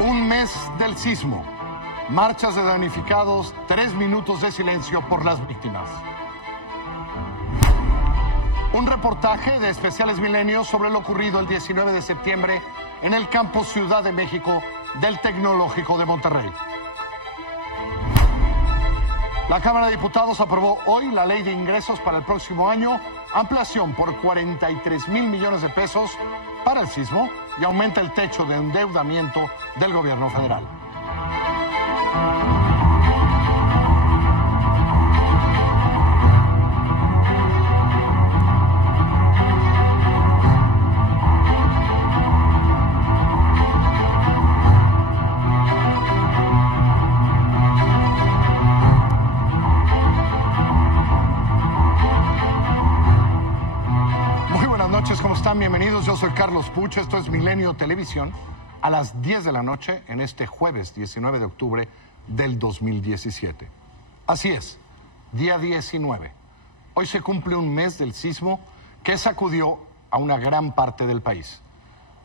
Un mes del sismo. Marchas de damnificados, 3 minutos de silencio por las víctimas. Un reportaje de Especiales Milenios sobre lo ocurrido el 19 de septiembre en el campus Ciudad de México del Tecnológico de Monterrey. La Cámara de Diputados aprobó hoy la Ley de Ingresos para el próximo año, ampliación por 43,000 millones de pesos para el sismo y aumenta el techo de endeudamiento del gobierno federal. ¿Cómo están? Bienvenidos, yo soy Carlos Puch, esto es Milenio Televisión, a las 10 de la noche en este jueves 19 de octubre del 2017. Así es, día 19. Hoy se cumple un mes del sismo que sacudió a una gran parte del país.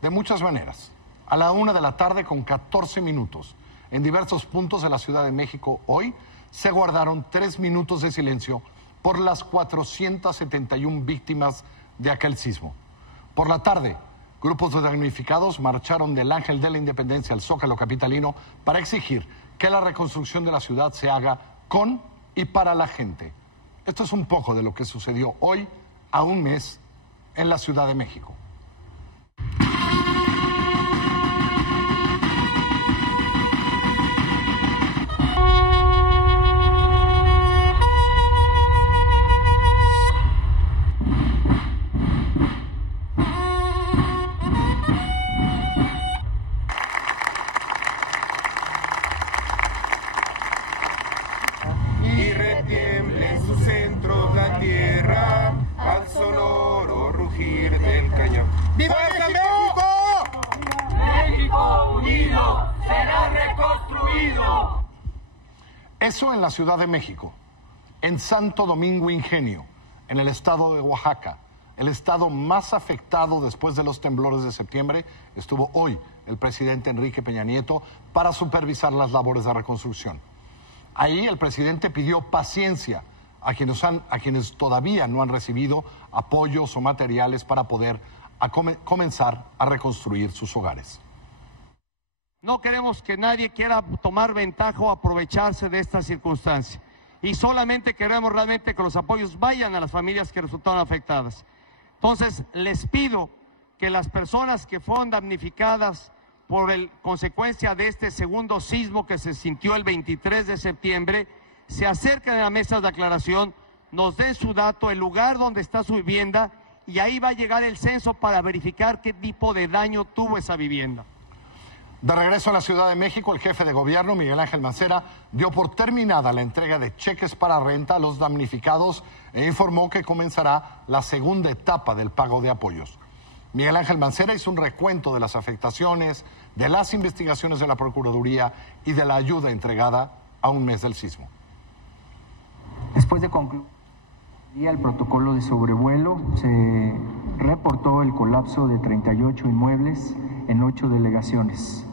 De muchas maneras. A la 1 de la tarde con 14 minutos, en diversos puntos de la Ciudad de México hoy se guardaron 3 minutos de silencio por las 471 víctimas de aquel sismo. Por la tarde, grupos de damnificados marcharon del Ángel de la Independencia al Zócalo capitalino para exigir que la reconstrucción de la ciudad se haga con y para la gente. Esto es un poco de lo que sucedió hoy, a un mes, en la Ciudad de México. Eso en la Ciudad de México. En Santo Domingo Ingenio, en el estado de Oaxaca, el estado más afectado después de los temblores de septiembre, estuvo hoy el presidente Enrique Peña Nieto para supervisar las labores de reconstrucción. Ahí el presidente pidió paciencia a quienes todavía no han recibido apoyos o materiales para poder comenzar a reconstruir sus hogares. No queremos que nadie quiera tomar ventaja o aprovecharse de esta circunstancia. Y solamente queremos realmente que los apoyos vayan a las familias que resultaron afectadas. Entonces, les pido que las personas que fueron damnificadas por consecuencia de este segundo sismo que se sintió el 23 de septiembre, se acerquen a la mesa de aclaración, nos den su dato, el lugar donde está su vivienda, y ahí va a llegar el censo para verificar qué tipo de daño tuvo esa vivienda. De regreso a la Ciudad de México, el jefe de gobierno, Miguel Ángel Mancera, dio por terminada la entrega de cheques para renta a los damnificados e informó que comenzará la segunda etapa del pago de apoyos. Miguel Ángel Mancera hizo un recuento de las afectaciones, de las investigaciones de la Procuraduría y de la ayuda entregada a un mes del sismo. Después de concluir el protocolo de sobrevuelo, se reportó el colapso de 38 inmuebles en 8 delegaciones.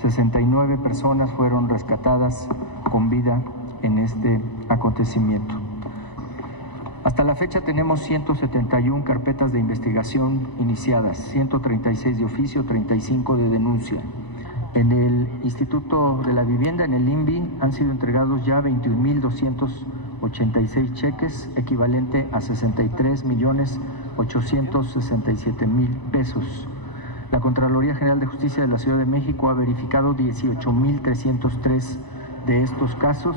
69 personas fueron rescatadas con vida en este acontecimiento. Hasta la fecha tenemos 171 carpetas de investigación iniciadas, 136 de oficio, 35 de denuncia. En el Instituto de la Vivienda, en el INVI, han sido entregados ya 21,286 cheques, equivalente a 63,867,000 pesos. La Contraloría General de Justicia de la Ciudad de México ha verificado 18,303 de estos casos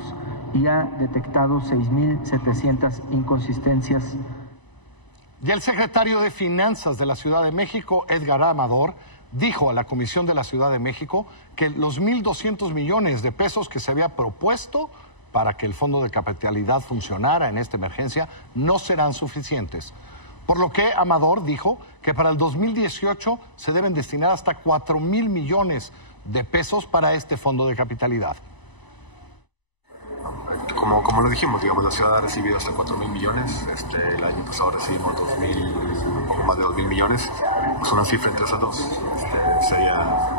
y ha detectado 6,700 inconsistencias. Y el secretario de Finanzas de la Ciudad de México, Edgar Amador, dijo a la Comisión de la Ciudad de México que los 1,200 millones de pesos que se había propuesto para que el Fondo de Capitalidad funcionara en esta emergencia no serán suficientes. Por lo que Amador dijo que para el 2018 se deben destinar hasta 4,000 millones de pesos para este Fondo de Capitalidad. Como lo dijimos, digamos, la ciudad ha recibido hasta 4,000 millones. El año pasado recibimos 2,000, un poco más más de 2.000 millones, pues una cifra entre esas dos sería...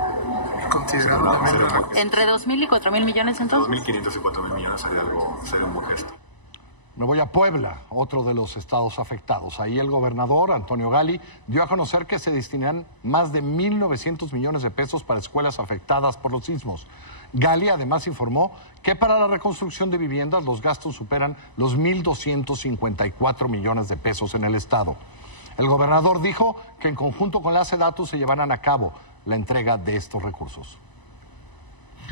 Entre 2.000 y 4.000 millones, entonces. 2.500 y 4.000 millones sería un buen gesto. Me voy a Puebla, otro de los estados afectados. Ahí el gobernador, Antonio Gali, dio a conocer que se destinarán más de 1.900 millones de pesos para escuelas afectadas por los sismos. Gali además informó que para la reconstrucción de viviendas los gastos superan los 1.254 millones de pesos en el estado. El gobernador dijo que en conjunto con la SEDATU se llevarán a cabo la entrega de estos recursos.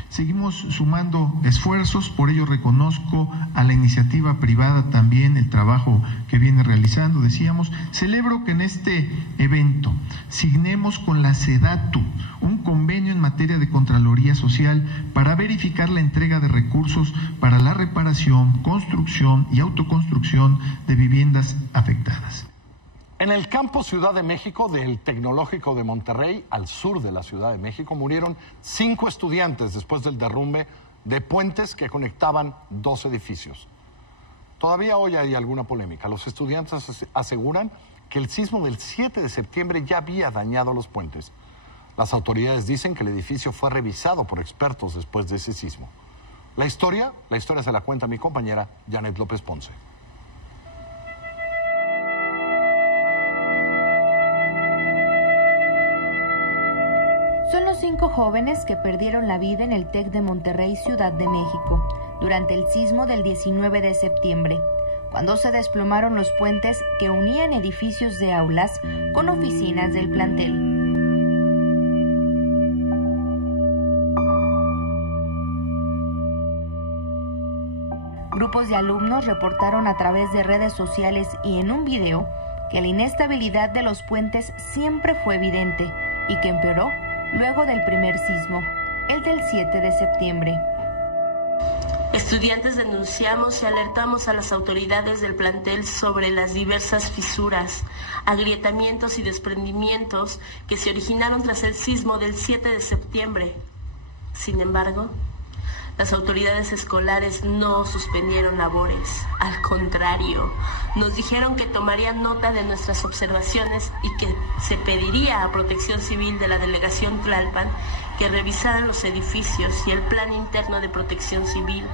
Seguimos sumando esfuerzos, por ello reconozco a la iniciativa privada también el trabajo que viene realizando. Decíamos, celebro que en este evento signemos con la SEDATU un convenio en materia de Contraloría Social para verificar la entrega de recursos para la reparación, construcción y autoconstrucción de viviendas afectadas. En el campus Ciudad de México del Tecnológico de Monterrey, al sur de la Ciudad de México, murieron 5 estudiantes después del derrumbe de puentes que conectaban 2 edificios. Todavía hoy hay alguna polémica. Los estudiantes aseguran que el sismo del 7 de septiembre ya había dañado los puentes. Las autoridades dicen que el edificio fue revisado por expertos después de ese sismo. La historia se la cuenta mi compañera Janet López Ponce. Son los 5 jóvenes que perdieron la vida en el TEC de Monterrey, Ciudad de México, durante el sismo del 19 de septiembre, cuando se desplomaron los puentes que unían edificios de aulas con oficinas del plantel. Grupos de alumnos reportaron a través de redes sociales y en un video que la inestabilidad de los puentes siempre fue evidente y que empeoró luego del primer sismo, el del 7 de septiembre. Estudiantes denunciamos y alertamos a las autoridades del plantel sobre las diversas fisuras, agrietamientos y desprendimientos que se originaron tras el sismo del 7 de septiembre. Sin embargo, las autoridades escolares no suspendieron labores. Al contrario, nos dijeron que tomarían nota de nuestras observaciones y que se pediría a Protección Civil de la Delegación Tlalpan que revisaran los edificios y el plan interno de Protección Civil.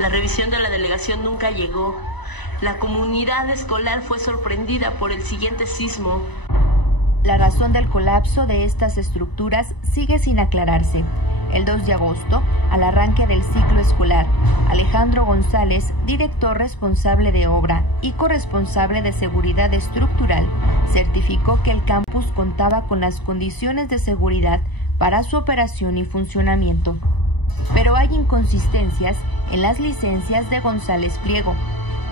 La revisión de la delegación nunca llegó. La comunidad escolar fue sorprendida por el siguiente sismo. La razón del colapso de estas estructuras sigue sin aclararse. El 2 de agosto, al arranque del ciclo escolar, Alejandro González, director responsable de obra y corresponsable de seguridad estructural, certificó que el campus contaba con las condiciones de seguridad para su operación y funcionamiento. Pero hay inconsistencias en las licencias de González Pliego.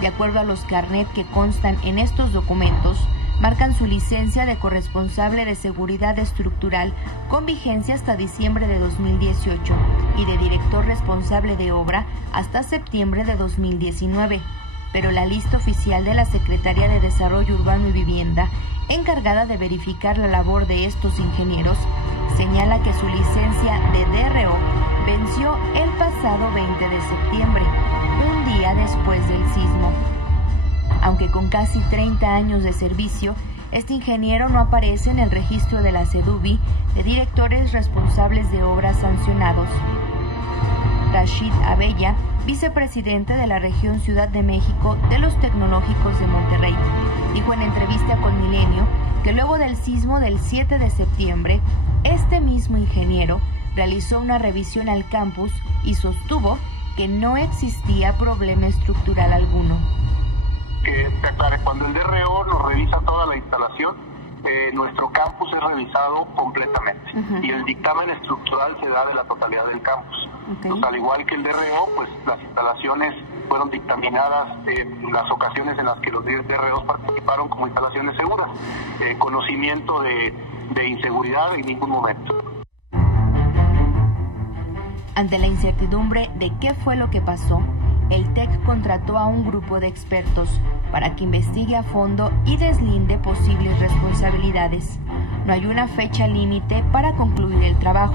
De acuerdo a los carnet que constan en estos documentos, marcan su licencia de corresponsable de seguridad estructural con vigencia hasta diciembre de 2018 y de director responsable de obra hasta septiembre de 2019. Pero la lista oficial de la Secretaría de Desarrollo Urbano y Vivienda, encargada de verificar la labor de estos ingenieros, señala que su licencia de DRO venció el pasado 20 de septiembre, un día después del sismo. Aunque con casi 30 años de servicio, este ingeniero no aparece en el registro de la SEDUBI de directores responsables de obras sancionados. Rashid Abella, vicepresidente de la región Ciudad de México de los Tecnológicos de Monterrey, dijo en entrevista con Milenio que luego del sismo del 7 de septiembre, este mismo ingeniero realizó una revisión al campus y sostuvo que no existía problema estructural alguno. Que se aclare, cuando el DRO nos revisa toda la instalación, nuestro campus es revisado completamente y el dictamen estructural se da de la totalidad del campus. Entonces, al igual que el DRO, pues las instalaciones fueron dictaminadas en las ocasiones en las que los DROs participaron como instalaciones seguras. Conocimiento de inseguridad en ningún momento. Ante la incertidumbre de qué fue lo que pasó, el TEC contrató a un grupo de expertos para que investigue a fondo y deslinde posibles responsabilidades. No hay una fecha límite para concluir el trabajo.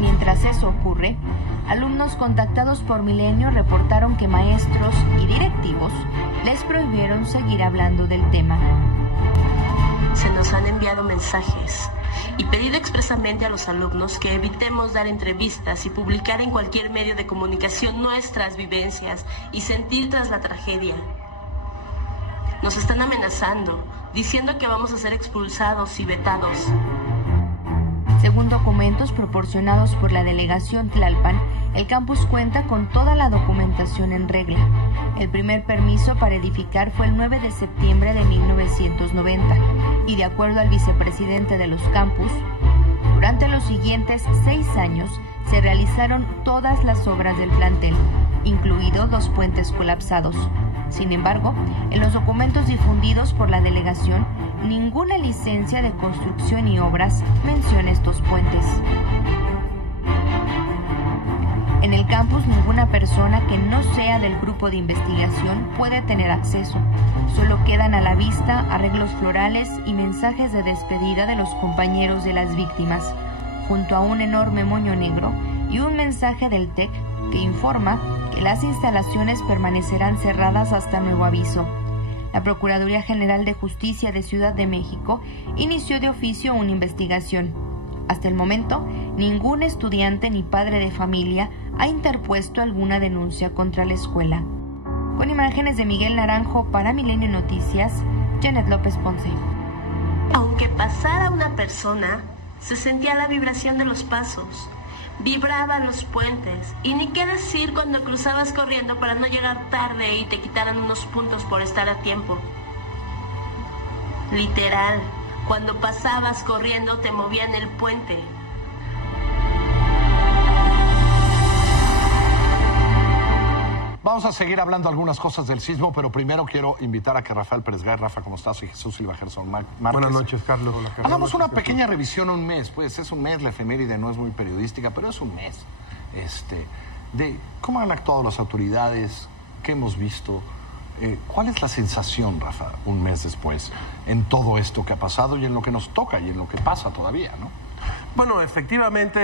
Mientras eso ocurre, alumnos contactados por Milenio reportaron que maestros y directivos les prohibieron seguir hablando del tema. enviado mensajes y pedido expresamente a los alumnos que evitemos dar entrevistas y publicar en cualquier medio de comunicación nuestras vivencias y sentir tras la tragedia. Nos están amenazando, diciendo que vamos a ser expulsados y vetados. Según documentos proporcionados por la delegación Tlalpan, el campus cuenta con toda la documentación en regla. El primer permiso para edificar fue el 9 de septiembre de 1990 y, de acuerdo al vicepresidente de los campus, durante los siguientes 6 años se realizaron todas las obras del plantel, incluidos los puentes colapsados. Sin embargo, en los documentos difundidos por la delegación, ninguna licencia de construcción y obras menciona estos puentes. En el campus, ninguna persona que no sea del grupo de investigación puede tener acceso. Solo quedan a la vista arreglos florales y mensajes de despedida de los compañeros de las víctimas, junto a un enorme moño negro y un mensaje del TEC que informa que las instalaciones permanecerán cerradas hasta nuevo aviso. La Procuraduría General de Justicia de Ciudad de México inició de oficio una investigación. Hasta el momento, ningún estudiante ni padre de familia ha interpuesto alguna denuncia contra la escuela. Con imágenes de Miguel Naranjo para Milenio Noticias, Janet López Ponce. Aunque pasara una persona, se sentía la vibración de los pasos. Vibraban los puentes, y ni qué decir cuando cruzabas corriendo para no llegar tarde y te quitaran unos puntos por estar a tiempo. Literal, cuando pasabas corriendo te movían el puente. Vamos a seguir hablando algunas cosas del sismo, pero primero quiero invitar a que Rafael Pérez Gay, Rafa, ¿cómo estás? Soy Jesús Silva Gerson Márquez. Buenas noches, Carlos. Hola, Carlos. Hagamos una pequeña revisión un mes, pues es un mes, la efeméride no es muy periodística, pero es un mes. De cómo han actuado las autoridades, qué hemos visto, ¿cuál es la sensación, Rafa, un mes después, en todo esto que ha pasado y en lo que nos toca y en lo que pasa todavía, ¿no? Bueno, efectivamente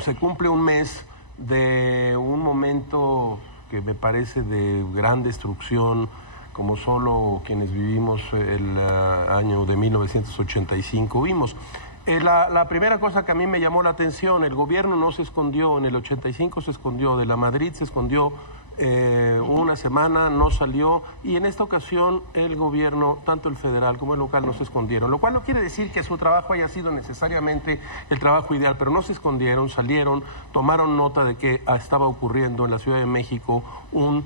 se cumple un mes de un momento que me parece de gran destrucción, como solo quienes vivimos el año de 1985 vimos. La primera cosa que a mí me llamó la atención, el gobierno no se escondió, en el 85 se escondió, de la Madrid se escondió una semana, no salió, y en esta ocasión el gobierno, tanto el federal como el local, no se escondieron, lo cual no quiere decir que su trabajo haya sido necesariamente el trabajo ideal, pero no se escondieron, salieron, tomaron nota de que estaba ocurriendo en la Ciudad de México un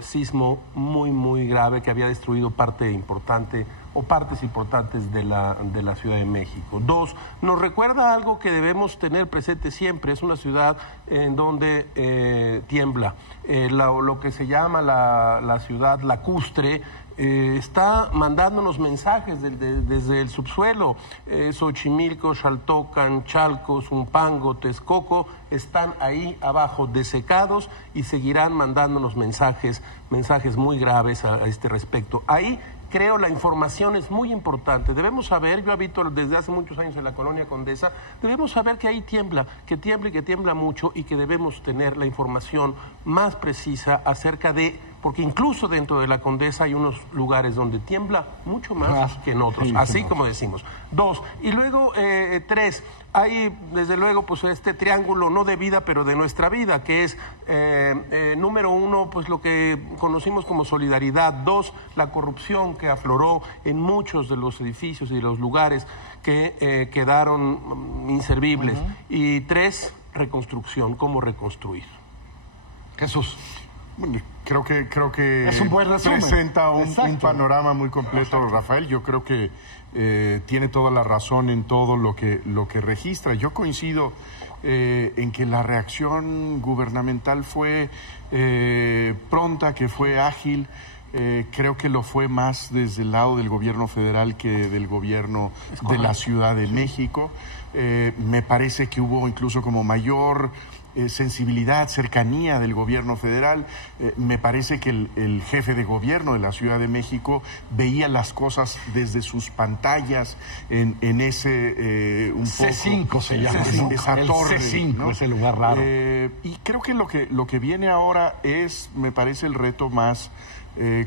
sismo muy grave que había destruido parte importante o partes importantes de la Ciudad de México. 2, nos recuerda algo que debemos tener presente siempre, es una ciudad en donde tiembla. Lo que se llama la ciudad lacustre está mandándonos mensajes desde el subsuelo. Xochimilco, Xaltocan, Chalco, Zumpango, Texcoco están ahí abajo desecados y seguirán mandándonos mensajes muy graves a este respecto. Ahí creo la información es muy importante. Debemos saber, yo habito desde hace muchos años en la colonia Condesa, debemos saber que ahí tiembla, que tiembla y que tiembla mucho, y que debemos tener la información más precisa acerca de, porque incluso dentro de la Condesa hay unos lugares donde tiembla mucho más que en otros, sí, así como decimos. 2, y luego 3, hay desde luego pues este triángulo no de vida pero de nuestra vida, que es número 1 pues lo que conocimos como solidaridad. 2, la corrupción que afloró en muchos de los edificios y de los lugares que quedaron inservibles. Y 3, reconstrucción, cómo reconstruir. Jesús. Bueno, creo que es un buen resumen. Presenta un panorama muy completo. Exacto. Rafael, yo creo que tiene toda la razón en todo lo que registra. Yo coincido en que la reacción gubernamental fue pronta, que fue ágil. Creo que lo fue más desde el lado del gobierno federal que del gobierno de la Ciudad de México. Me parece que hubo incluso como mayor sensibilidad, cercanía del gobierno federal. Me parece que el jefe de gobierno de la Ciudad de México veía las cosas desde sus pantallas en ese un C5 poco, se llama, esa torre, el C5, ¿no? Ese lugar raro. Y creo que lo que viene ahora es, me parece, el reto más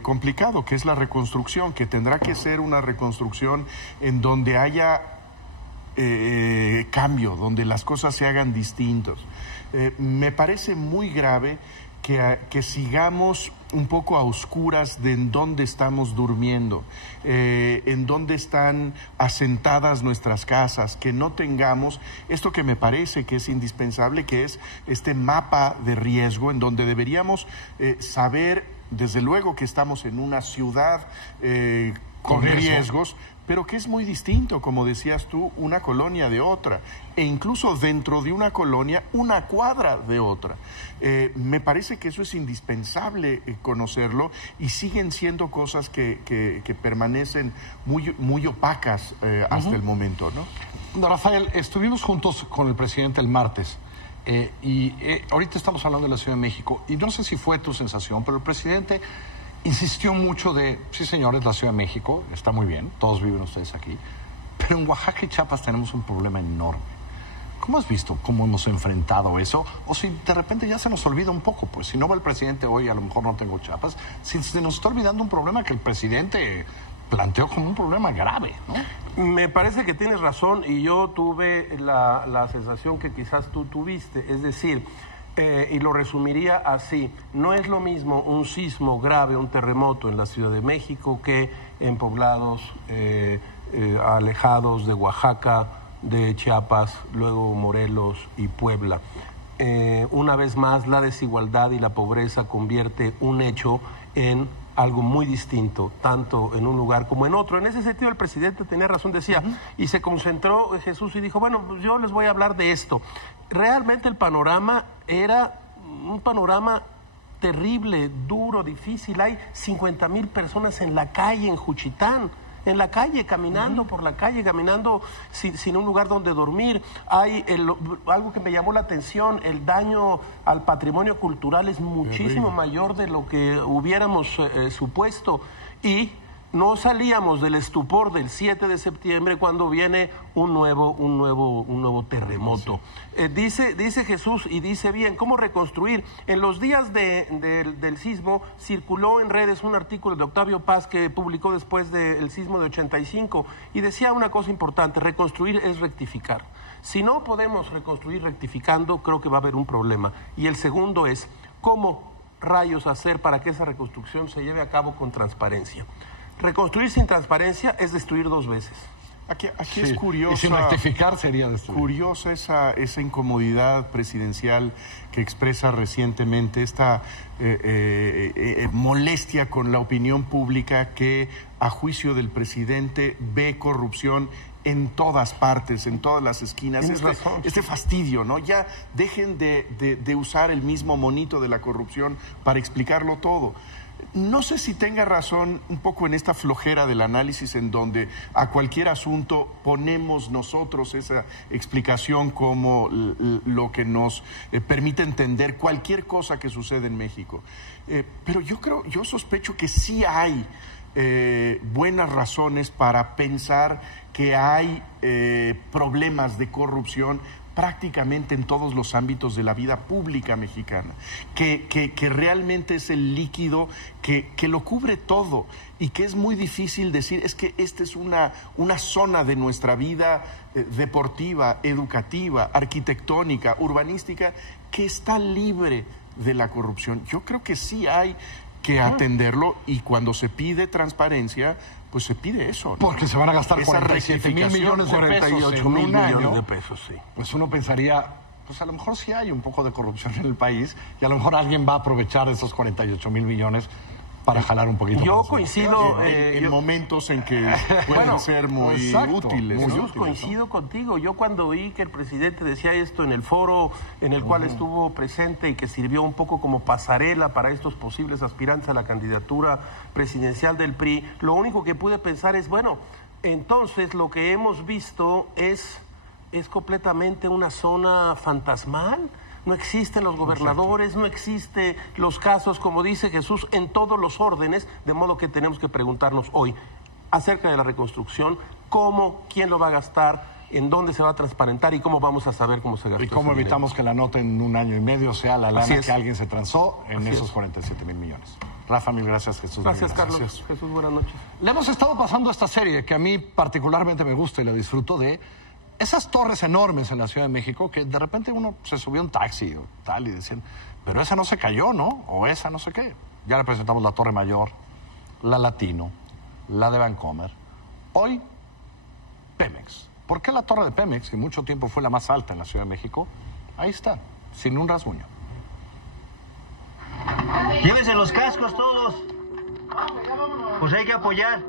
complicado, que es la reconstrucción, que tendrá que ser una reconstrucción en donde haya cambio, donde las cosas se hagan distintos. Me parece muy grave que sigamos un poco a oscuras de en dónde estamos durmiendo, en dónde están asentadas nuestras casas, que no tengamos esto que me parece que es indispensable, que es este mapa de riesgo, en donde deberíamos saber, desde luego que estamos en una ciudad con riesgos, pero que es muy distinto, como decías tú, una colonia de otra, e incluso dentro de una colonia, una cuadra de otra. Me parece que eso es indispensable conocerlo, y siguen siendo cosas que permanecen muy opacas hasta el momento, ¿no? Rafael, estuvimos juntos con el presidente el martes, y ahorita estamos hablando de la Ciudad de México, y no sé si fue tu sensación, pero el presidente insistió mucho sí señores, la Ciudad de México está muy bien, todos viven ustedes aquí, pero en Oaxaca y Chiapas tenemos un problema enorme. ¿Cómo has visto cómo hemos enfrentado eso? O si de repente ya se nos olvida un poco, pues si no va el presidente hoy, a lo mejor no tengo Chiapas, si se nos está olvidando un problema que el presidente planteó como un problema grave, ¿no? Me parece que tienes razón, y yo tuve la sensación que quizás tú tuviste, es decir, y lo resumiría así: no es lo mismo un sismo grave, un terremoto en la Ciudad de México, que en poblados alejados de Oaxaca, de Chiapas, luego Morelos y Puebla. Una vez más, la desigualdad y la pobreza convierte un hecho en algo muy distinto, tanto en un lugar como en otro. En ese sentido, el presidente tenía razón, decía, y se concentró Jesús y dijo, bueno, pues yo les voy a hablar de esto. Realmente el panorama era un panorama terrible, duro, difícil. Hay 50,000 personas en la calle en Juchitán, en la calle, caminando por la calle, caminando sin un lugar donde dormir. Hay algo que me llamó la atención: el daño al patrimonio cultural es muchísimo mayor de lo que hubiéramos supuesto, y no salíamos del estupor del 7 de septiembre cuando viene un nuevo terremoto. Dice Jesús, y dice bien, ¿cómo reconstruir? En los días del sismo circuló en redes un artículo de Octavio Paz que publicó después del sismo de 85, y decía una cosa importante: reconstruir es rectificar. Si no podemos reconstruir rectificando, creo que va a haber un problema. Y el segundo es, ¿cómo rayos hacer para que esa reconstrucción se lleve a cabo con transparencia? Reconstruir sin transparencia es destruir dos veces. Aquí es curiosa, y sin rectificar sería destruir. Curiosa esa incomodidad presidencial que expresa recientemente, esta molestia con la opinión pública que, a juicio del presidente, ve corrupción en todas partes, en todas las esquinas. Este fastidio, ¿no? Ya dejen de usar el mismo monito de la corrupción para explicarlo todo. No sé si tenga razón un poco en esta flojera del análisis, en donde a cualquier asunto ponemos nosotros esa explicación como lo que nos permite entender cualquier cosa que sucede en México. Pero yo sospecho que sí hay buenas razones para pensar que hay problemas de corrupción prácticamente en todos los ámbitos de la vida pública mexicana, que realmente es el líquido que lo cubre todo, y que es muy difícil decir, es que esta es una zona de nuestra vida deportiva, educativa, arquitectónica, urbanística, que está libre de la corrupción. Yo creo que sí hay que atenderlo, y cuando se pide transparencia, pues se pide eso, ¿no? Porque se van a gastar 47,000 millones de pesos, 48,000 millones de pesos, sí. Pues uno pensaría, pues a lo mejor sí hay un poco de corrupción en el país, y a lo mejor alguien va a aprovechar esos 48,000 millones para jalar un poquito. Yo más, coincido en momentos en que pueden ser muy útiles. Yo coincido contigo. Yo cuando vi que el presidente decía esto en el foro en el cual estuvo presente, y que sirvió un poco como pasarela para estos posibles aspirantes a la candidatura presidencial del PRI, lo único que pude pensar es, bueno, entonces lo que hemos visto es completamente una zona fantasmal. No existen los gobernadores, no existen los casos, como dice Jesús, en todos los órdenes, de modo que tenemos que preguntarnos hoy acerca de la reconstrucción: cómo, quién lo va a gastar, en dónde se va a transparentar, y cómo vamos a saber cómo se gastó. Y cómo evitamos que la nota en un año y medio sea la lana que alguien se transó en esos 47,000 millones. Rafa, mil gracias, Jesús. Gracias, Carlos. Gracias. Jesús, buenas noches. Le hemos estado pasando esta serie que a mí particularmente me gusta y la disfruto de esas torres enormes en la Ciudad de México que de repente uno se subió a un taxi o tal y decían, pero esa no se cayó, ¿no? O esa no sé qué. Ya le presentamos la Torre Mayor, la Latino, la de Vancomer. Hoy, Pemex. ¿Por qué la torre de Pemex, que mucho tiempo fue la más alta en la Ciudad de México? Ahí está, sin un rasguño. Llévense los cascos todos. Pues hay que apoyar.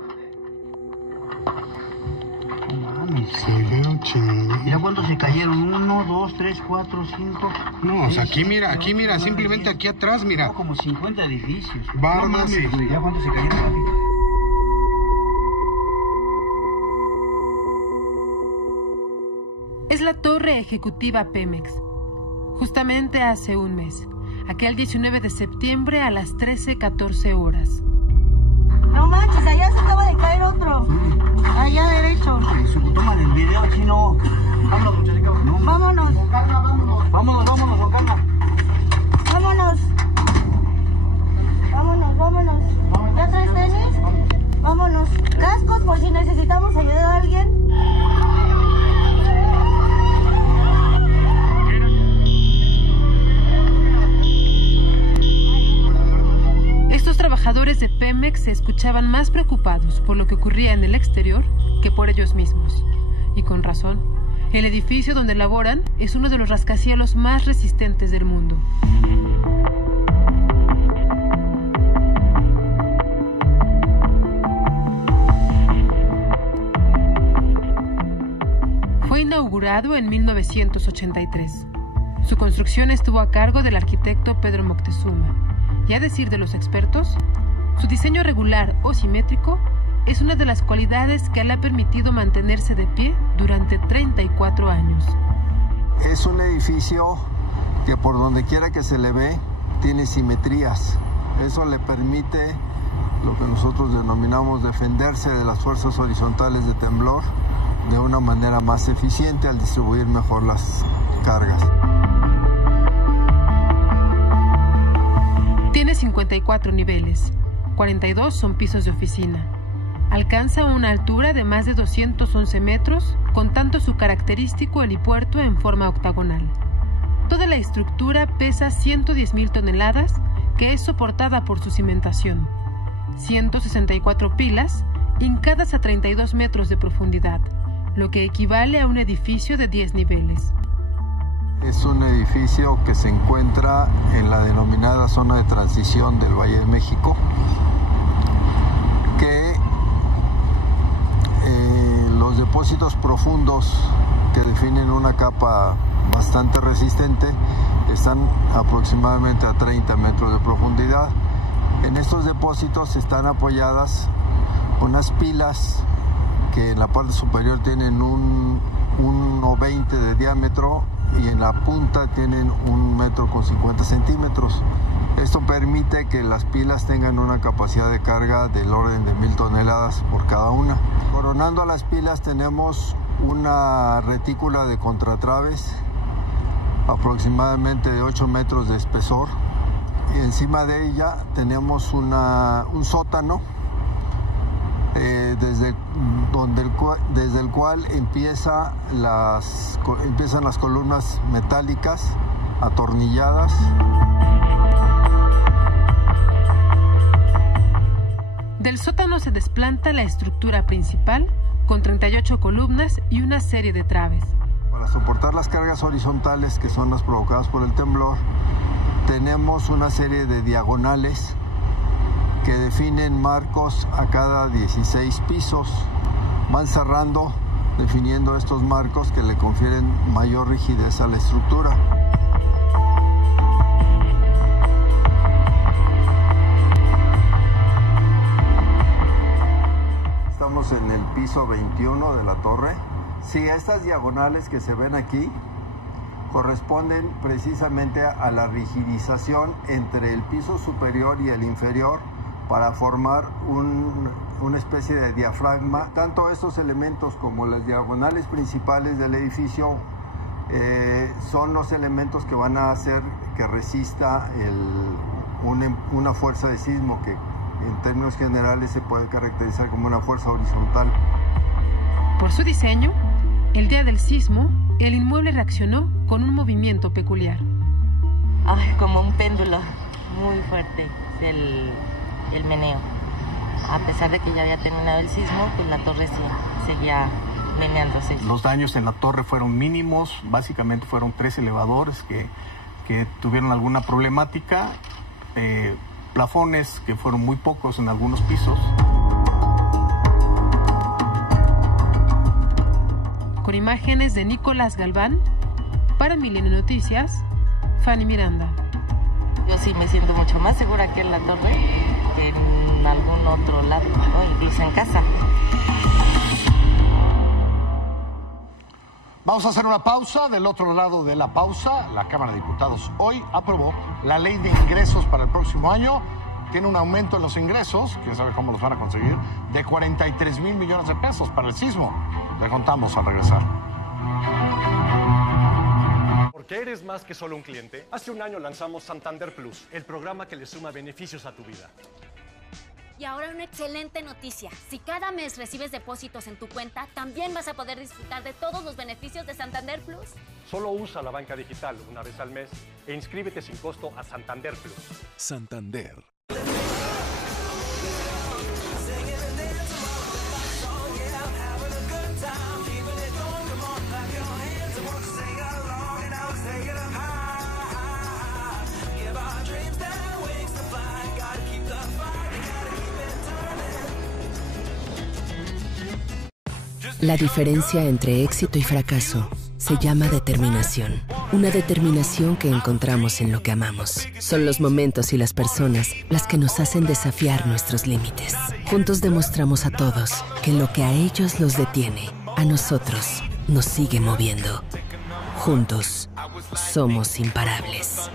Mames, se veo chingón. Mira cuántos se cayeron. 1, 2, 3, 4, 5. No, o sea, aquí mira, simplemente aquí atrás, mira. Como 50 edificios. Bardas. No mames, güey, ya cuántos se cayeron. Es la torre ejecutiva Pemex. Justamente hace un mes, aquel 19 de septiembre a las 13:14 horas. No manches, allá se acaba de caer otro. Allá derecho. Toma el video, chino. Vámonos, muchachos. No. Vámonos. Con calma, vámonos. Vámonos, con calma. Vámonos. Vámonos. ¿Ya traes tenis? Vámonos. Cascos por si necesitamos ayudar a alguien. Estos trabajadores de Pemex se escuchaban más preocupados por lo que ocurría en el exterior que por ellos mismos. Y con razón, el edificio donde laboran es uno de los rascacielos más resistentes del mundo. Fue inaugurado en 1983. Su construcción estuvo a cargo del arquitecto Pedro Moctezuma. Y a decir de los expertos, su diseño regular o simétrico es una de las cualidades que le ha permitido mantenerse de pie durante 34 años. Es un edificio que por donde quiera que se le ve tiene simetrías. Eso le permite lo que nosotros denominamos defenderse de las fuerzas horizontales de temblor de una manera más eficiente al distribuir mejor las cargas. Tiene 54 niveles, 42 son pisos de oficina. Alcanza una altura de más de 211 metros, contando su característico helipuerto en forma octagonal. Toda la estructura pesa 110,000 toneladas, que es soportada por su cimentación. 164 pilas, hincadas a 32 metros de profundidad, lo que equivale a un edificio de 10 niveles. Es un edificio que se encuentra en la denominada zona de transición del Valle de México, que los depósitos profundos que definen una capa bastante resistente están aproximadamente a 30 metros de profundidad. En estos depósitos están apoyadas unas pilas que en la parte superior tienen un 1,20 de diámetro y en la punta tienen 1,50 centímetros. Esto permite que las pilas tengan una capacidad de carga del orden de 1,000 toneladas por cada una. Coronando a las pilas tenemos una retícula de contratraves aproximadamente de 8 metros de espesor y encima de ella tenemos un sótano desde el cual empiezan las columnas metálicas atornilladas. Del sótano se desplanta la estructura principal con 38 columnas y una serie de traves. Para soportar las cargas horizontales, que son las provocadas por el temblor, tenemos una serie de diagonales que definen marcos a cada 16 pisos. Van cerrando, definiendo estos marcos que le confieren mayor rigidez a la estructura. Estamos en el piso 21 de la torre. Sí, estas diagonales que se ven aquí corresponden precisamente a la rigidización entre el piso superior y el inferior para formar una especie de diafragma. Tanto estos elementos como las diagonales principales del edificio son los elementos que van a hacer que resista una fuerza de sismo que en términos generales se puede caracterizar como una fuerza horizontal. Por su diseño, el día del sismo, el inmueble reaccionó con un movimiento peculiar. Como un péndulo, muy fuerte el meneo. A pesar de que ya había terminado el sismo, pues la torre seguía meneándose. Los daños en la torre fueron mínimos, básicamente fueron 3 elevadores que tuvieron alguna problemática, plafones que fueron muy pocos en algunos pisos. Con imágenes de Nicolás Galván, para Milenio Noticias, Fanny Miranda. Yo sí me siento mucho más segura aquí en la torre que en algún otro lado, ¿no? Incluso en casa. Vamos a hacer una pausa. Del otro lado de la pausa, la Cámara de Diputados hoy aprobó la ley de ingresos para el próximo año. Tiene un aumento en los ingresos, quién sabe cómo los van a conseguir, de 43,000 millones de pesos para el sismo. Le contamos al regresar. Porque eres más que solo un cliente. Hace un año lanzamos Santander Plus, el programa que le suma beneficios a tu vida. Y ahora una excelente noticia. Si cada mes recibes depósitos en tu cuenta, también vas a poder disfrutar de todos los beneficios de Santander Plus. Solo usa la banca digital una vez al mes e inscríbete sin costo a Santander Plus. Santander. La diferencia entre éxito y fracaso se llama determinación. Una determinación que encontramos en lo que amamos. Son los momentos y las personas las que nos hacen desafiar nuestros límites. Juntos demostramos a todos que lo que a ellos los detiene, a nosotros nos sigue moviendo. Juntos, somos imparables.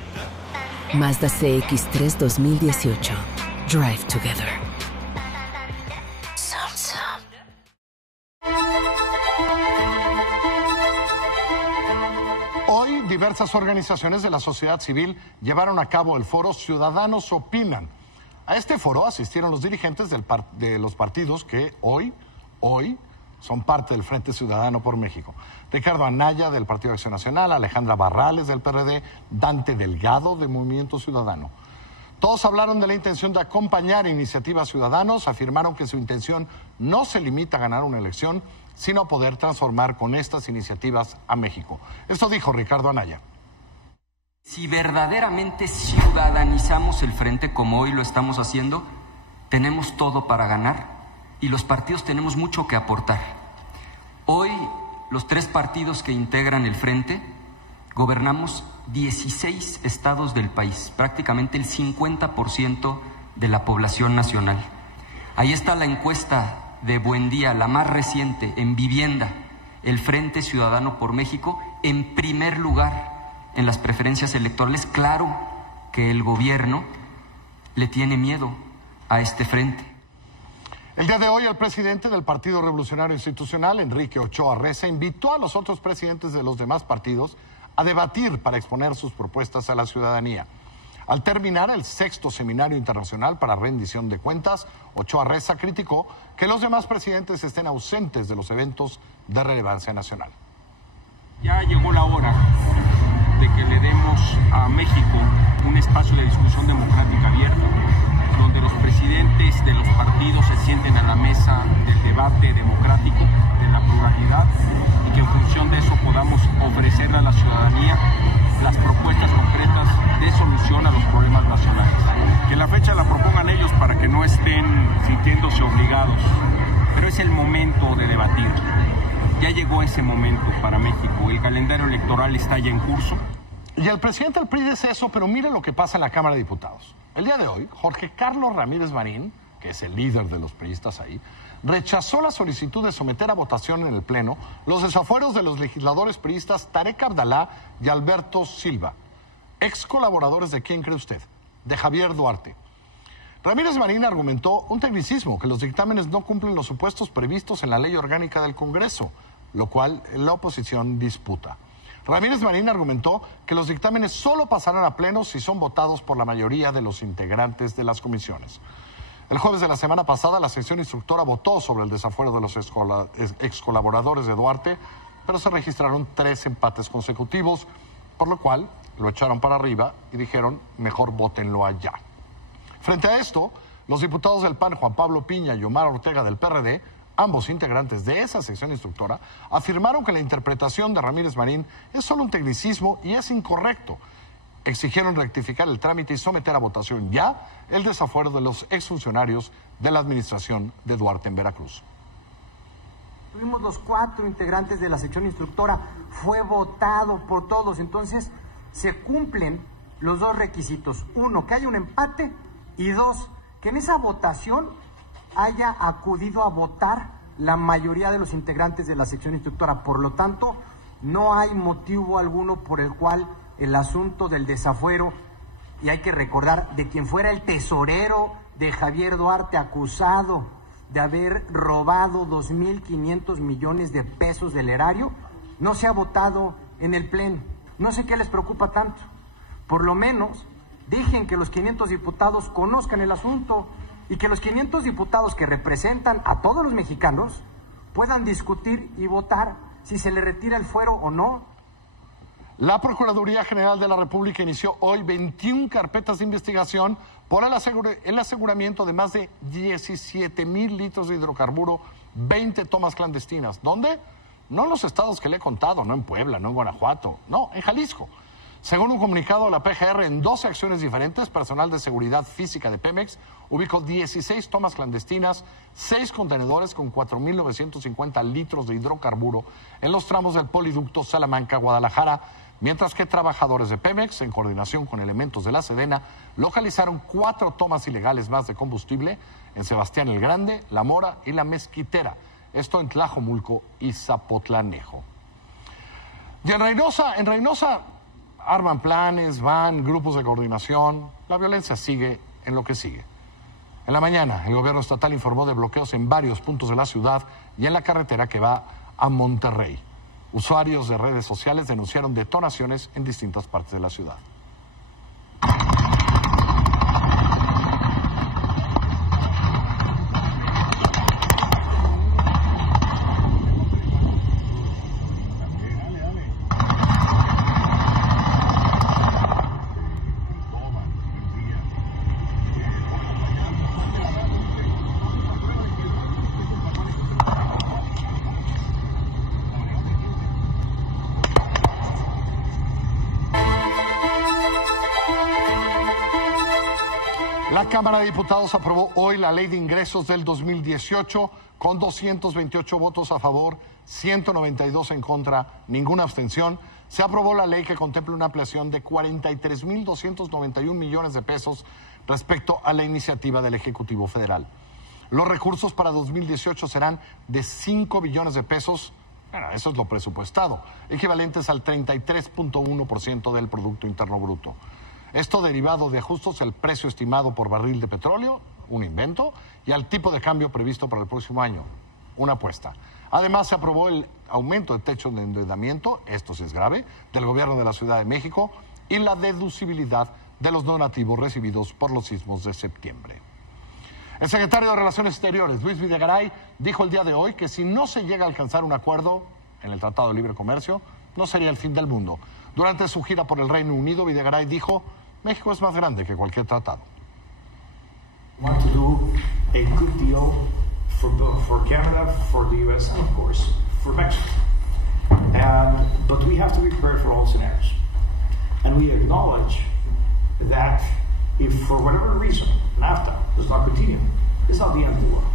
Mazda CX-3 2018. Drive Together. Hoy, diversas organizaciones de la sociedad civil llevaron a cabo el foro Ciudadanos Opinan. A este foro asistieron los dirigentes de los partidos que hoy son parte del Frente Ciudadano por México. Ricardo Anaya, del Partido Acción Nacional, Alejandra Barrales, del PRD, Dante Delgado, de Movimiento Ciudadano. Todos hablaron de la intención de acompañar iniciativas ciudadanos, afirmaron que su intención no se limita a ganar una elección, sino poder transformar con estas iniciativas a México. Esto dijo Ricardo Anaya. Si verdaderamente ciudadanizamos el frente como hoy lo estamos haciendo, tenemos todo para ganar y los partidos tenemos mucho que aportar. Hoy, los 3 partidos que integran el frente, gobernamos 16 estados del país, prácticamente el 50% de la población nacional. Ahí está la encuesta de Buendía, la más reciente, en vivienda. El Frente Ciudadano por México, en primer lugar en las preferencias electorales. Claro que el gobierno le tiene miedo a este frente. El día de hoy, el presidente del Partido Revolucionario Institucional, Enrique Ochoa Reza, invitó a los otros presidentes de los demás partidos a debatir para exponer sus propuestas a la ciudadanía. Al terminar el 6º Seminario Internacional para Rendición de Cuentas, Ochoa Reza criticó que los demás presidentes estén ausentes de los eventos de relevancia nacional. Ya llegó la hora de que le demos a México un espacio de discusión democrática abierta, donde los presidentes de los partidos se sienten a la mesa del debate democrático, de la pluralidad, y que en función de eso podamos ofrecerle a la ciudadanía las propuestas concretas de solución a los problemas nacionales. Que la fecha la propongan ellos para que no estén sintiéndose obligados, pero es el momento de debatir. Ya llegó ese momento para México, el calendario electoral está ya en curso. Y el presidente del PRI dice eso, pero mire lo que pasa en la Cámara de Diputados. El día de hoy, Jorge Carlos Ramírez Marín, que es el líder de los priistas ahí, rechazó la solicitud de someter a votación en el Pleno los desafueros de los legisladores priistas Tarek Abdalá y Alberto Silva, ex colaboradores de ¿quién cree usted?, de Javier Duarte. Ramírez Marín argumentó un tecnicismo, que los dictámenes no cumplen los supuestos previstos en la Ley Orgánica del Congreso, lo cual la oposición disputa. Ramírez Marín argumentó que los dictámenes solo pasarán a pleno si son votados por la mayoría de los integrantes de las comisiones. El jueves de la semana pasada, la sección instructora votó sobre el desafuero de los ex colaboradores de Duarte, pero se registraron 3 empates consecutivos, por lo cual lo echaron para arriba y dijeron, mejor vótenlo allá. Frente a esto, los diputados del PAN, Juan Pablo Piña y Omar Ortega del PRD, ambos integrantes de esa sección instructora, afirmaron que la interpretación de Ramírez Marín es solo un tecnicismo y es incorrecto. Exigieron rectificar el trámite y someter a votación ya el desafuero de los exfuncionarios de la administración de Duarte en Veracruz. Tuvimos los 4 integrantes de la sección instructora, fue votado por todos, entonces se cumplen los 2 requisitos. 1, que haya un empate, y 2, que en esa votación haya acudido a votar la mayoría de los integrantes de la sección instructora. Por lo tanto, no hay motivo alguno por el cual el asunto del desafuero, y hay que recordar, de quien fuera el tesorero de Javier Duarte, acusado de haber robado 2.500 millones de pesos del erario, no se ha votado en el Pleno. No sé qué les preocupa tanto. Por lo menos dejen que los 500 diputados conozcan el asunto y que los 500 diputados que representan a todos los mexicanos puedan discutir y votar si se le retira el fuero o no. La Procuraduría General de la República inició hoy 21 carpetas de investigación por el aseguramiento de más de 17,000 litros de hidrocarburo, 20 tomas clandestinas. ¿Dónde? No en los estados que le he contado, no en Puebla, no en Guanajuato, no, en Jalisco. Según un comunicado de la PGR, en 12 acciones diferentes, personal de seguridad física de Pemex ubicó 16 tomas clandestinas, 6 contenedores con 4.950 litros de hidrocarburo en los tramos del poliducto Salamanca-Guadalajara, mientras que trabajadores de Pemex, en coordinación con elementos de la Sedena, localizaron 4 tomas ilegales más de combustible en Sebastián el Grande, La Mora y La Mezquitera. Esto en Tlajomulco y Zapotlanejo. Y en Reynosa arman planes, van grupos de coordinación. La violencia sigue en lo que sigue. En la mañana, el gobierno estatal informó de bloqueos en varios puntos de la ciudad y en la carretera que va a Monterrey. Usuarios de redes sociales denunciaron detonaciones en distintas partes de la ciudad. La Cámara de Diputados aprobó hoy la Ley de Ingresos del 2018 con 228 votos a favor, 192 en contra, ninguna abstención. Se aprobó la ley que contempla una ampliación de 43.291 millones de pesos respecto a la iniciativa del Ejecutivo Federal. Los recursos para 2018 serán de 5 billones de pesos, bueno, eso es lo presupuestado, equivalentes al 33.1% del Producto Interno Bruto. Esto derivado de ajustes al precio estimado por barril de petróleo, un invento, y al tipo de cambio previsto para el próximo año, una apuesta. Además, se aprobó el aumento de techo de endeudamiento, esto sí es grave, del gobierno de la Ciudad de México y la deducibilidad de los donativos recibidos por los sismos de septiembre. El secretario de Relaciones Exteriores, Luis Videgaray, dijo el día de hoy que si no se llega a alcanzar un acuerdo en el Tratado de Libre Comercio, no sería el fin del mundo. Durante su gira por el Reino Unido, Videgaray dijo: México es más grande que cualquier tratado. We want to do a good deal for Canada, for the U.S., and of course for Mexico. But we have to be prepared for all scenarios. And we acknowledge that if for whatever reason NAFTA does not continue, it's not the end of the world.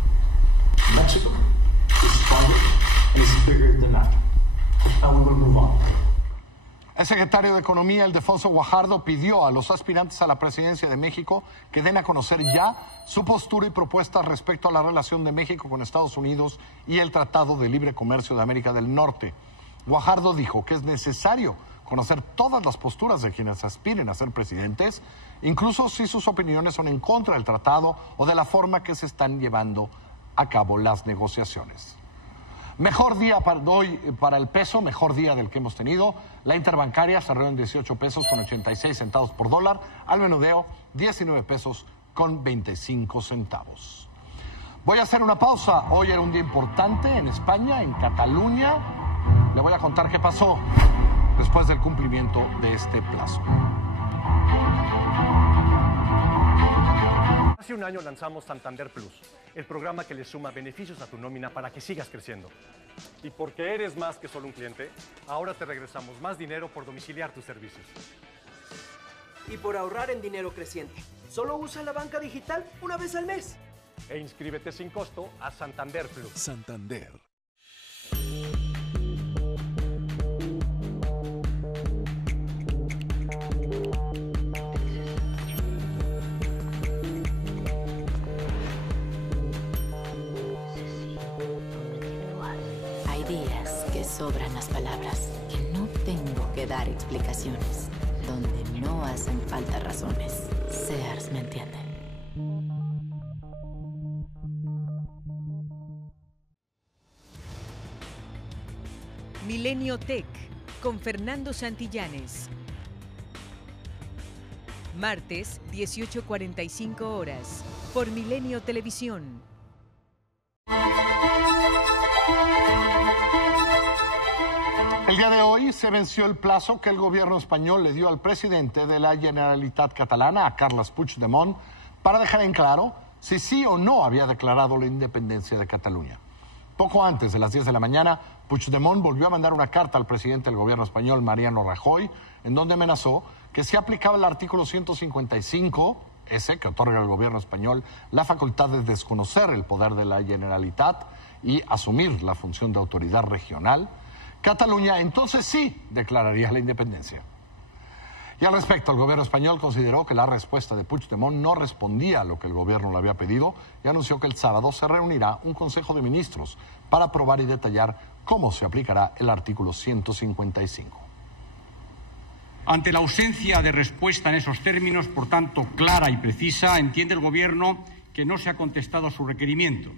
Mexico is stronger and is bigger than NAFTA. And we will move on. El secretario de Economía, Ildefonso Guajardo, pidió a los aspirantes a la presidencia de México que den a conocer ya su postura y propuestas respecto a la relación de México con Estados Unidos y el Tratado de Libre Comercio de América del Norte. Guajardo dijo que es necesario conocer todas las posturas de quienes aspiren a ser presidentes, incluso si sus opiniones son en contra del tratado o de la forma que se están llevando a cabo las negociaciones. Mejor día hoy para el peso, mejor día del que hemos tenido. La interbancaria cerró en 18 pesos con 86 centavos por dólar. Al menudeo, 19 pesos con 25 centavos. Voy a hacer una pausa. Hoy era un día importante en España, en Cataluña. Le voy a contar qué pasó después del cumplimiento de este plazo. Hace un año lanzamos Santander Plus, el programa que le suma beneficios a tu nómina para que sigas creciendo. Y porque eres más que solo un cliente, ahora te regresamos más dinero por domiciliar tus servicios. Y por ahorrar en dinero creciente. Solo usa la banca digital una vez al mes. E inscríbete sin costo a Santander Plus. Santander. Sobran las palabras, que no tengo que dar explicaciones, donde no hacen falta razones. Sears me entiende. Milenio Tech con Fernando Santillanes. Martes, 18:45 horas, por Milenio Televisión. El día de hoy se venció el plazo que el gobierno español le dio al presidente de la Generalitat Catalana, a Carles Puigdemont, para dejar en claro si sí o no había declarado la independencia de Cataluña. Poco antes de las 10 de la mañana, Puigdemont volvió a mandar una carta al presidente del gobierno español, Mariano Rajoy, en donde amenazó que si aplicaba el artículo 155, ese que otorga al gobierno español la facultad de desconocer el poder de la Generalitat y asumir la función de autoridad regional, Cataluña entonces sí declararía la independencia. Y al respecto, el gobierno español consideró que la respuesta de Puigdemont no respondía a lo que el gobierno le había pedido y anunció que el sábado se reunirá un Consejo de Ministros para aprobar y detallar cómo se aplicará el artículo 155. Ante la ausencia de respuesta en esos términos, por tanto clara y precisa, entiende el Gobierno que no se ha contestado a su requerimiento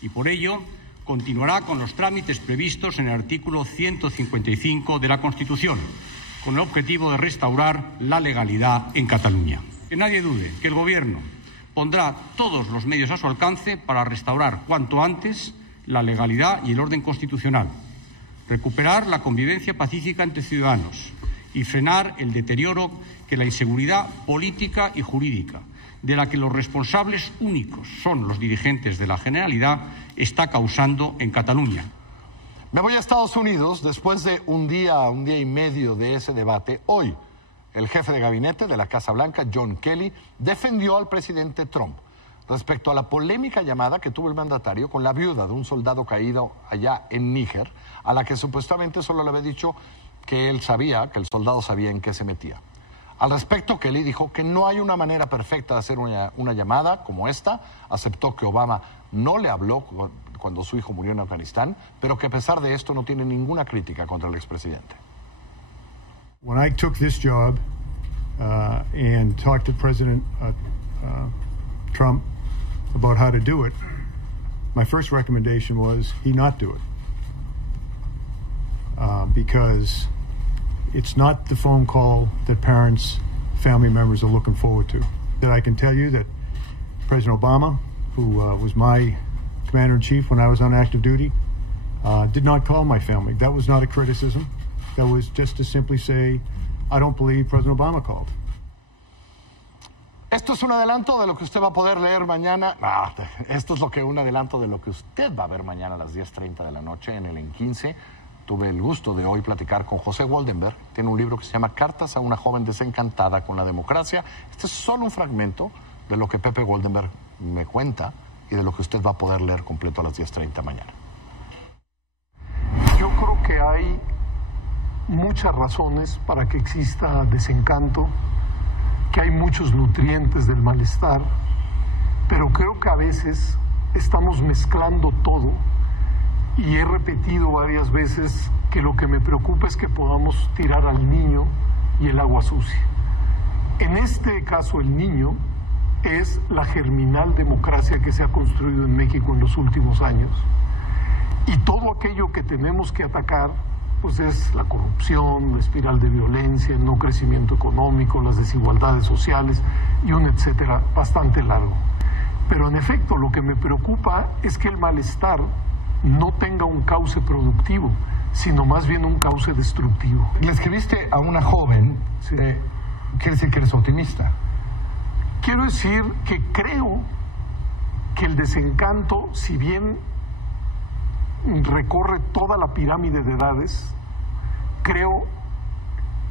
y por ello continuará con los trámites previstos en el artículo 155 de la Constitución, con el objetivo de restaurar la legalidad en Cataluña. Que nadie dude que el Gobierno pondrá todos los medios a su alcance para restaurar cuanto antes la legalidad y el orden constitucional, recuperar la convivencia pacífica entre ciudadanos y frenar el deterioro que la inseguridad política y jurídica, de la que los responsables únicos son los dirigentes de la Generalidad, está causando en Cataluña. Me voy a Estados Unidos después de un día y medio de ese debate. Hoy, el jefe de gabinete de la Casa Blanca, John Kelly, defendió al presidente Trump respecto a la polémica llamada que tuvo el mandatario con la viuda de un soldado caído allá en Níger, a la que supuestamente solo le había dicho que él sabía, que el soldado sabía en qué se metía. Al respecto, Kelly dijo que no hay una manera perfecta de hacer una llamada como esta. Aceptó que Obama no le habló cuando su hijo murió en Afganistán, pero que a pesar de esto no tiene ninguna crítica contra el expresidente. When I took this job and talked to President Trump about how to do it, my first recommendation was he not do it. Because it's not the phone call that parents, family members are looking forward to. That I can tell you that President Obama, who was my commander-in-chief when I was on active duty, did not call my family. That was not a criticism. That was just to simply say, I don't believe President Obama called. Esto es un adelanto de lo que usted va a poder leer mañana. Esto es un adelanto de lo que usted va a ver mañana a las 10:30 de la noche en el En15. Tuve el gusto de hoy platicar con José Goldenberg. Tiene un libro que se llama Cartas a una joven desencantada con la democracia. Este es solo un fragmento de lo que Pepe Goldenberg me cuenta y de lo que usted va a poder leer completo a las 10:30 mañana. Yo creo que hay muchas razones para que exista desencanto, que hay muchos nutrientes del malestar, pero creo que a veces estamos mezclando todo. Y he repetido varias veces que lo que me preocupa es que podamos tirar al niño y el agua sucia. En este caso, el niño es la germinal democracia que se ha construido en México en los últimos años Y todo aquello que tenemos que atacar, pues es la corrupción, la espiral de violencia, el no crecimiento económico, las desigualdades sociales y un etcétera bastante largo. Pero en efecto, lo que me preocupa es que el malestar no tenga un cauce productivo, sino más bien un cauce destructivo. Le escribiste a una joven, sí. Quiere decir que eres optimista. Quiero decir que creo que el desencanto, si bien recorre toda la pirámide de edades, creo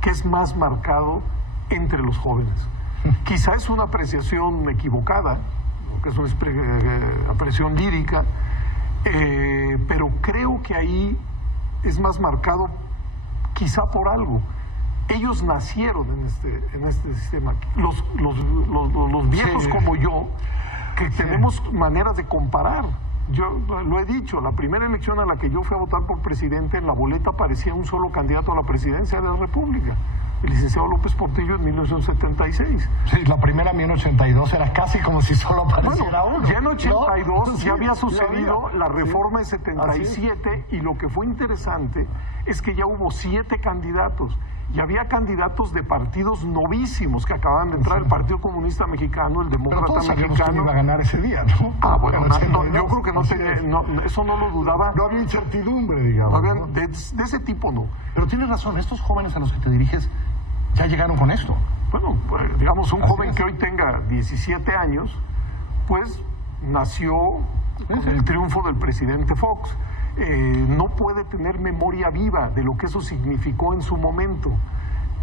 que es más marcado entre los jóvenes. Quizá es una apreciación equivocada, que es una apreciación lírica, pero creo que ahí es más marcado quizá por algo. Ellos nacieron en este sistema. Los viejos, sí, como yo, que tenemos maneras de comparar. Yo lo he dicho, la primera elección a la que yo fui a votar por presidente, en la boleta aparecía un solo candidato a la presidencia de la República, el licenciado López Portillo, en 1976. Sí, la primera en 1982 era casi como si solo apareciera uno. Ya en 82 ¿no? ya había sucedido la reforma de 77 y lo que fue interesante es que ya hubo 7 candidatos. Y había candidatos de partidos novísimos que acababan de entrar, el Partido Comunista Mexicano, el Demócrata Pero todos Mexicano. Quién iba a ganar ese día, ¿no? Ah, bueno, yo creo que eso no lo dudaba. No había incertidumbre, digamos. No había, de ese tipo no. Pero tienes razón, estos jóvenes a los que te diriges ya llegaron con esto. Bueno, pues, digamos, un joven que hoy tenga 17 años, pues nació con el triunfo del presidente Fox. No puede tener memoria viva de lo que eso significó en su momento.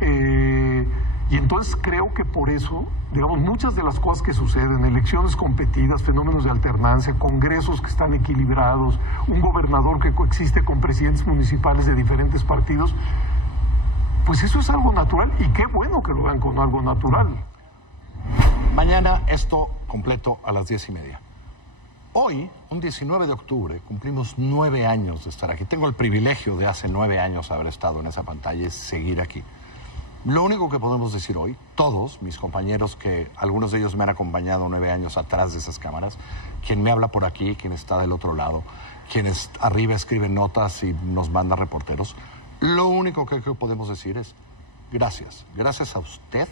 Y entonces creo que por eso, digamos, muchas de las cosas que suceden, elecciones competidas, fenómenos de alternancia, congresos que están equilibrados, un gobernador que coexiste con presidentes municipales de diferentes partidos, pues eso es algo natural, y qué bueno que lo vean como algo natural. Mañana esto completo a las 10:30. Hoy, un 19 de octubre, cumplimos 9 años de estar aquí. Tengo el privilegio de hace 9 años haber estado en esa pantalla y seguir aquí. Lo único que podemos decir hoy, todos mis compañeros, que algunos de ellos me han acompañado 9 años atrás de esas cámaras, quien me habla por aquí, quien está del otro lado, quienes arriba escriben notas y nos manda reporteros, lo único que podemos decir es gracias. Gracias a usted,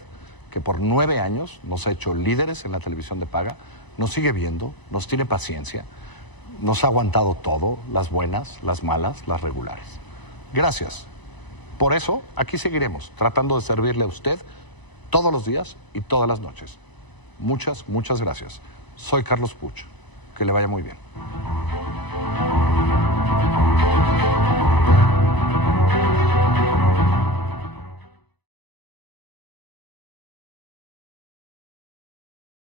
que por 9 años nos ha hecho líderes en la televisión de paga, nos sigue viendo, nos tiene paciencia, nos ha aguantado todo, las buenas, las malas, las regulares. Gracias. Por eso, aquí seguiremos, tratando de servirle a usted todos los días y todas las noches. Muchas, muchas gracias. Soy Carlos Puch. Que le vaya muy bien.